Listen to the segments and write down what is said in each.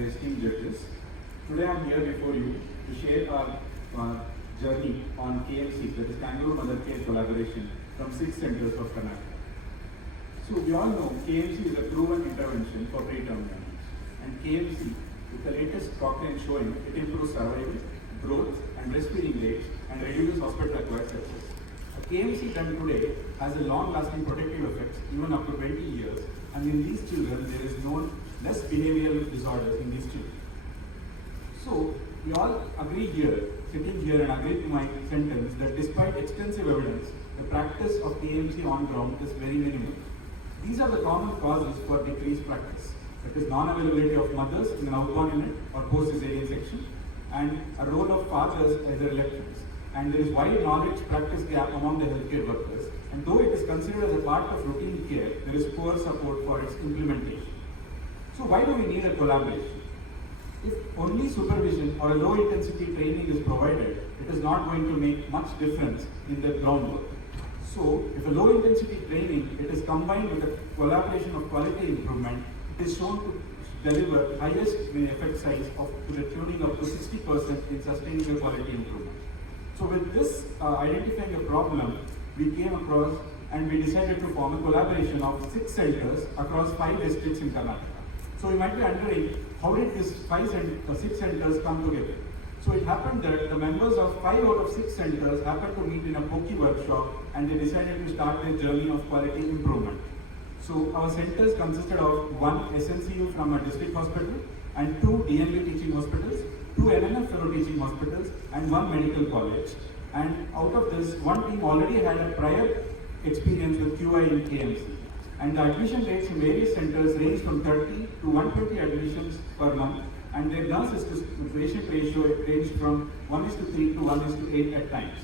and esteemed judges. Today I am here before you to share our journey on KMC, that is Kangaroo Mother Care collaboration from 6 centers of Karnataka. So we all know KMC is a proven intervention for preterm youngsters, and KMC, with the latest Cochrane showing, it improves survival, growth and breastfeeding rates and reduces hospital-acquired sepsis. A KMC done today has a long-lasting protective effects even up to 20 years, and in these children there is less behavioral disorders in these children. So we all agree here, sitting here, and agree to my sentence that despite extensive evidence, the practice of KMC on ground is very minimal. These are the common causes for decreased practice. That is non-availability of mothers in an outborn unit or post-cesarean section, and a role of fathers as their reluctance. And there is wide knowledge practice gap among the healthcare workers, and though it is considered as a part of routine care, there is poor support for its implementation. So why do we need a collaboration? If only supervision or a low intensity training is provided, it is not going to make much difference in the groundwork. So if a low intensity training, it is combined with a collaboration of quality improvement, it is shown to deliver highest effect size to the tuning up to 60% in sustaining the quality improvement. So with this identifying a problem, we came across and we decided to form a collaboration of 6 centers across 5 districts in Karnataka. So you might be wondering, how did these 6 centers come together? So it happened that the members of 5 out of 6 centers happened to meet in a POCI workshop, and they decided to start their journey of quality improvement. So our centers consisted of 1 SNCU from a district hospital and 2 DNB teaching hospitals, 2 NNF fellow teaching hospitals and 1 medical college. And out of this, 1 team already had a prior experience with QI in KMC. And the admission rates in various centers range from 30 to 120 admissions per month, and their nurses to patient ratio ranged from 1:3 to 1:8 at times.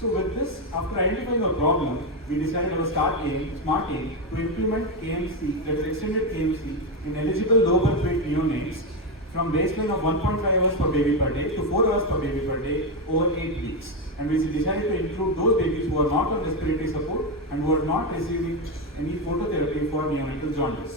So with this, after identifying a problem, we decided our smart aim to implement KMC, that is extended KMC, in eligible low birth weight neonates from baseline of 1.5 hours per baby per day to 4 hours per baby per day over 8 weeks. And we decided to include those babies who are not on respiratory support and who are not receiving any phototherapy for neonatal jaundice.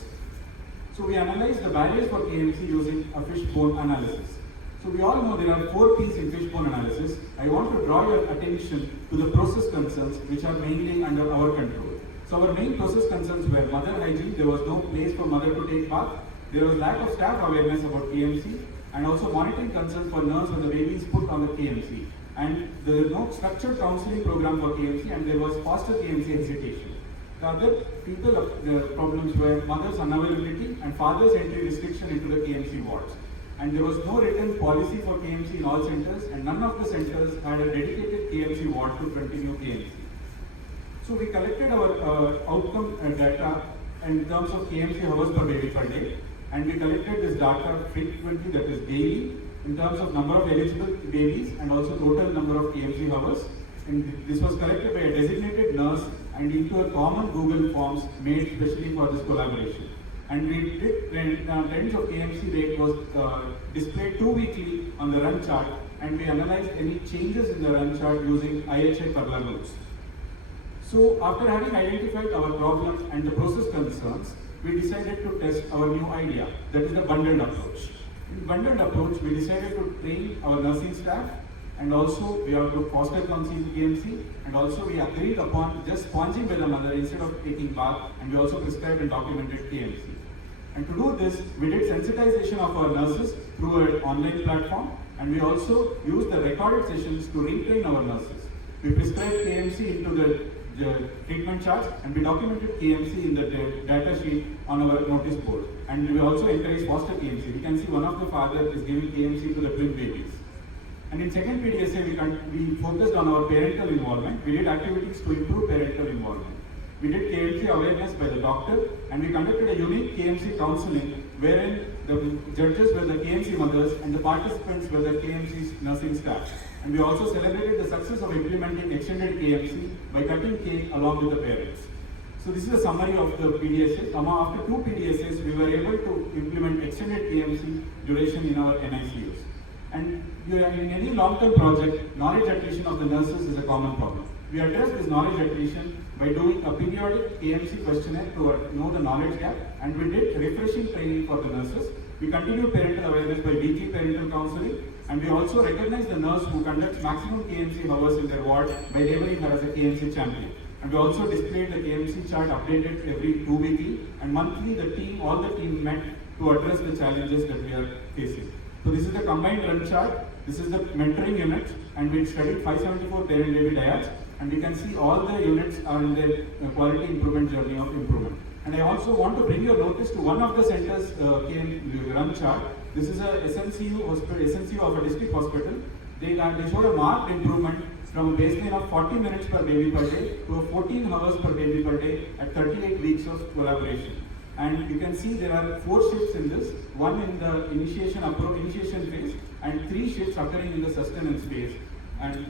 So we analyzed the barriers for KMC using a fishbone analysis. So we all know there are 4 P's in fishbone analysis. I want to draw your attention to the process concerns which are mainly under our control. So our main process concerns were mother hygiene. There was no place for mother to take bath. There was lack of staff awareness about KMC, and also monitoring concerns for nurse when the baby is put on the KMC. And there is no structured counseling program for KMC, and there was faster KMC hesitation. The other problems were mother's unavailability and father's entry restriction into the KMC wards. And there was no written policy for KMC in all centers, and none of the centers had a dedicated KMC ward to continue KMC. So we collected our outcome data in terms of KMC hours per baby per day, and we collected this data frequently, that is daily, in terms of number of eligible babies and also total number of KMC hours. And this was collected by a designated nurse and into a common Google Forms made specially for this collaboration. And we did trends of KMC rate was displayed 2 weekly on the run chart, and we analyzed any changes in the run chart using IHI Parla rules. So after having identified our problem and the process concerns, we decided to test our new idea, that is the bundled approach. In bundled approach, we decided to train our nursing staff, and also we have to foster conceived KMC, and also we agreed upon just sponging by the mother instead of taking bath, and we also prescribed and documented KMC. And to do this, we did sensitization of our nurses through an online platform, and we also used the recorded sessions to retrain our nurses. We prescribed KMC into the treatment charts, and we documented KMC in the data sheet on our notice board. And we also encourage foster KMC. We can see one of the fathers is giving KMC to the twin babies. And in second PDSA, we focused on our parental involvement. We did activities to improve parental involvement. We did KMC awareness by the doctor, and we conducted a unique KMC counseling wherein the judges were the KMC mothers and the participants were the KMC's nursing staff. And we also celebrated the success of implementing extended KMC by cutting cake along with the parents. So this is a summary of the PDSAs. After 2 PDSAs, we were able to implement extended KMC duration in our NICUs. And in any long-term project, knowledge attrition of the nurses is a common problem. We address this knowledge attrition by doing a periodic KMC questionnaire to know the knowledge gap, and we did refreshing training for the nurses. We continue parental awareness by weekly parental counseling, and we also recognize the nurse who conducts maximum KMC hours in their ward by labeling her as a KMC champion. And we also displayed the KMC chart updated every 2 weekly, and monthly all the team met to address the challenges that we are facing. So this is the combined run chart, this is the mentoring unit, and we studied 574 parent-baby dyads, and we can see all the units are in their quality improvement journey of improvement. And I also want to bring your notice to one of the centers run chart. This is a SNCU of a district hospital. They showed a marked improvement from a baseline of 40 minutes per baby per day to 14 hours per baby per day at 38 weeks of collaboration. And you can see there are 4 shifts in this, one in the initiation phase and 3 shifts occurring in the sustenance phase. And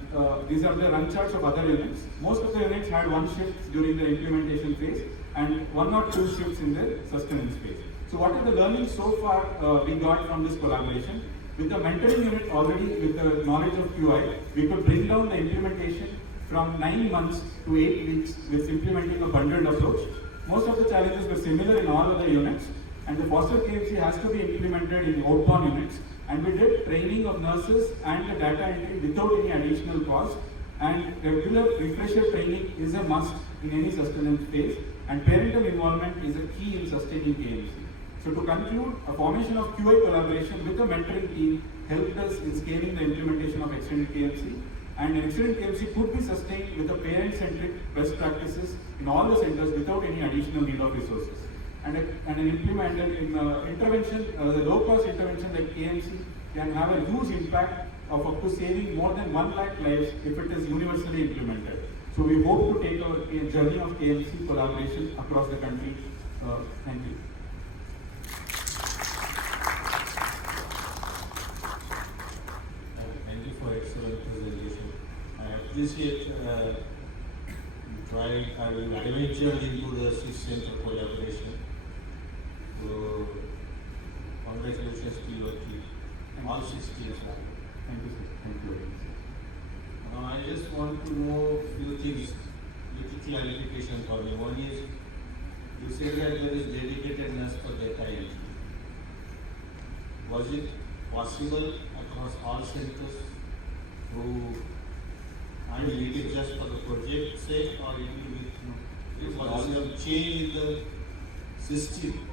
these are the run charts of other units. Most of the units had 1 shift during the implementation phase and 1 or 2 shifts in the sustenance phase. So what are the learnings so far we got from this collaboration? With the mentoring unit already with the knowledge of QI, we could bring down the implementation from 9 months to 8 weeks with implementing a bundled approach. Most of the challenges were similar in all other units, and the foster KMC has to be implemented in outbound units, and we did training of nurses and the data entry without any additional cost, and regular refresher training is a must in any sustenance phase, and parental involvement is a key in sustaining KMC. So to conclude, a formation of QI collaboration with the mentoring team helped us in scaling the implementation of extended KMC, and an extended KMC could be sustained with the parent-centric best practices in all the centers without any additional need of resources. And an implemented intervention, the low-cost intervention like KMC can have a huge impact of up to saving more than 1 lakh lives if it is universally implemented. So we hope to take our journey of KMC collaboration across the country. Thank you. Thank you for excellent presentation. I appreciate having adventured into the 6-center collaboration. So, congratulations to your team, all 6 teams. Thank you, sir. Thank you very much. I just want to know a few things, little clarification for me. One is, you said that there is dedicated nurse for data entry. Was it possible across all centers and it is just for the project sake, or it will be for some change in the system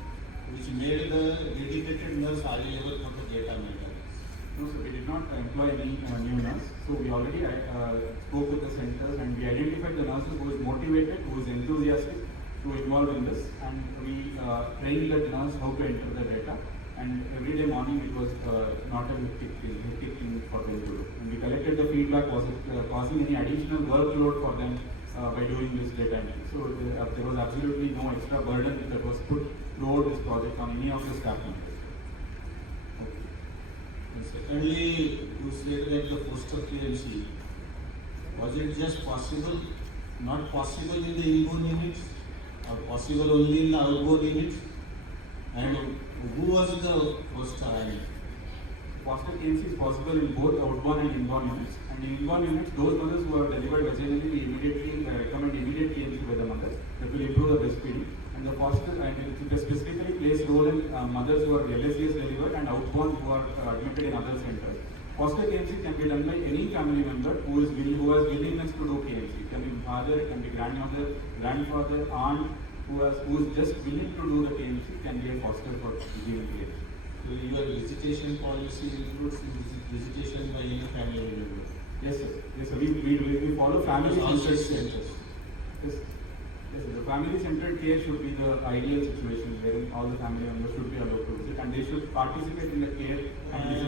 which made the dedicated nurse available for the data maintenance? No, sir, we did not employ any new nurse. So we already spoke with the centers and we identified the nurses who is motivated, who is enthusiastic to involve in this, and we trained the nurse how to enter the data. And every day morning it was not a hectic thing for them to do. And we collected the feedback, was it causing any additional workload for them by doing this data entry. So there was absolutely no extra burden that was put throughout this project on any of the staff members. Okay. And secondly, you said that the poster KMC, was it just possible, not possible in the inborn units, or possible only in the outborn units? And who was the poster? Foster KMC is possible in both outborn and inborn units. And in inborn units, those mothers who are delivered vaginally, we immediately recommend immediate KMC by the mothers. That will improve the breastfeeding. And the foster, and it specifically plays role in mothers who are LSDS delivered and outborn who are admitted in other centers. Foster KMC can be done by any family member who has willingness to do KMC. It can be father, it can be grandmother, grandfather, aunt, who is just willing to do the KMC can be a foster for giving KMC. So your visitation policy includes visitation by any family member? Yes, sir. Yes, sir. We follow family-centered centers. Yes. Yes, sir. The family-centered care should be the ideal situation wherein all the family members should be allowed to visit and they should participate in the care and visit